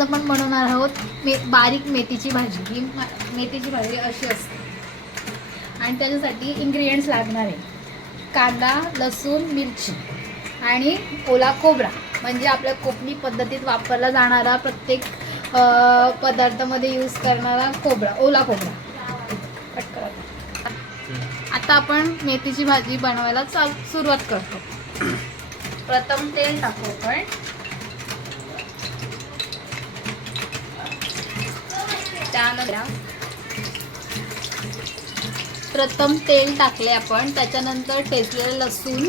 आज आपण बनवणार आहोत मे बारीक मेथीची भाजी. ही मा- मेथीची भाजी अशी असते. आणि त्याच्यासाठी इन्ग्रेडियंट्स लागणार आहे. कांदा लसूण मिरची आणि ओला खोबरा. म्हणजे आपल्या कोकणी पद्धतीत वापरला जाणारा प्रत्येक पदार्थामध्ये यूज करणारा खोबरा ओला खोबरा. आता आपण मेथीची भाजी बनवायला चाल सुरुवात करतो. प्रथम तेल टाकू आपण. त्यानंतर प्रथम तेल टाकले आपण. त्याच्यानंतर ठेचलेलं लसूण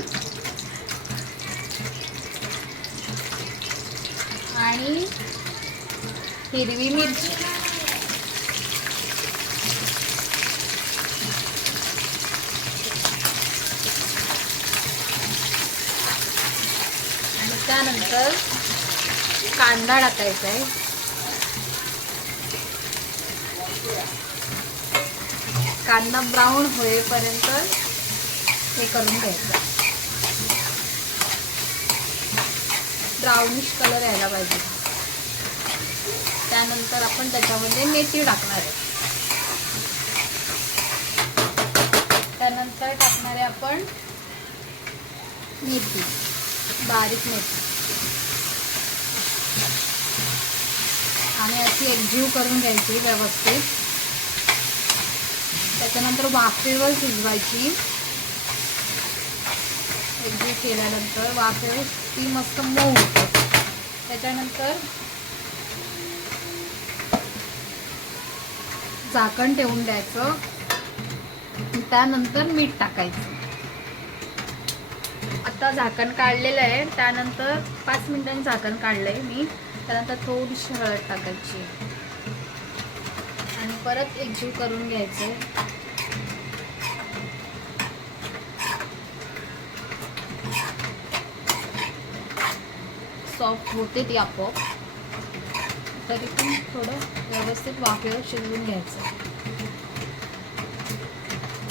आणि हिरवी मिरची. आणि त्यानंतर कांदा टाकायचा आहे. कांदा ब्राऊन होईपर्यंत हे करून घ्यायचं. ब्राउनिश कलर यायला पाहिजे. त्यानंतर आपण त्याच्यामध्ये मेथी टाकणार आहे. त्यानंतर टाकणार आहे आपण मेथी बारीक मेथी. आणि अशी एकजीव करून घ्यायची व्यवस्थित. त्याच्यानंतर वाफेवर शिजवायची. एकजीव केल्यानंतर वाफेवर ती मस्त मऊ होते. त्याच्यानंतर झाकण ठेवून द्यायचं. त्यानंतर मीठ टाकायचं. आता झाकण काढलेलं आहे. त्यानंतर पाच मिनिटांनी झाकण काढलंय मी. त्यानंतर थोडीशी हळद टाकायची. आणि परत एकजीव करून घ्यायचे. सॉफ्ट होते ती आपोआप. तरी पण थोडं व्यवस्थित वाफेवर शिजवून घ्यायचं.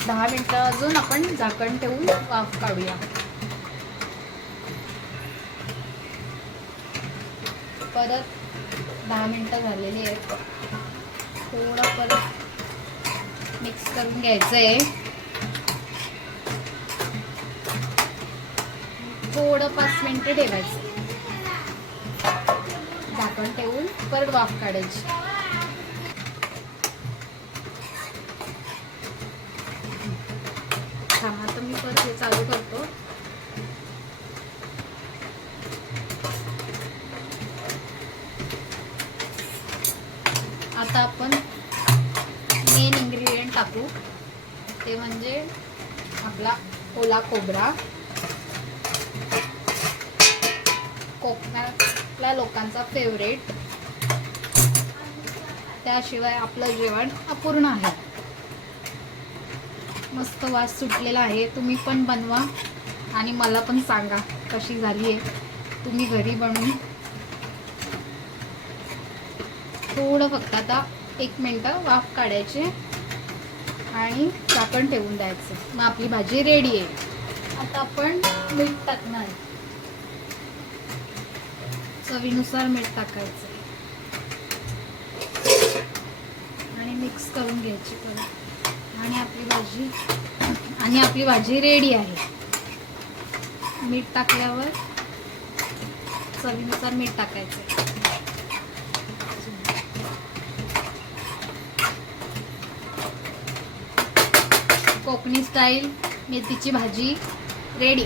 दहा मिनटं अजून आपण झाकण ठेवून वाफ काढूया. परत दहा मिनटं झालेली आहेत. थोडं परत मिक्स करून घ्यायचं आहे थोडं पाच मिनटं ठेवायचं. झाकण ठेवून परत वाफ काढायची. थांबा तर मी परत हे चालू करतो. आता आपण मेन इन्ग्रेडियंट टाकू. ते म्हणजे आपला ओला खोबरा. कोकणातल्या लोकांचा फेवरेट त्याशिवाय आपलं जेवण अपूर्ण आहे. मस्त वास सुटलेला आहे. तुम्ही पण बनवा आणि मला पण सांगा कशी झाली आहे तुम्ही घरी बनवून थोडं फक्त आता एक मिनटं वाफ काढायचे आणि झाकण ठेवून द्यायचं. मग आपली भाजी रेडी आहे. आता आपण मीठ टाकणार. चवीनुसार मीठ टाकायचं. आणि मिक्स करून घ्यायची परत. आणि आपली भाजी आणि आपली भाजी रेडी आहे. मीठ टाकल्यावर चवीनुसार मीठ टाकायचं. कोकणी स्टाईल मेथीची भाजी रेडी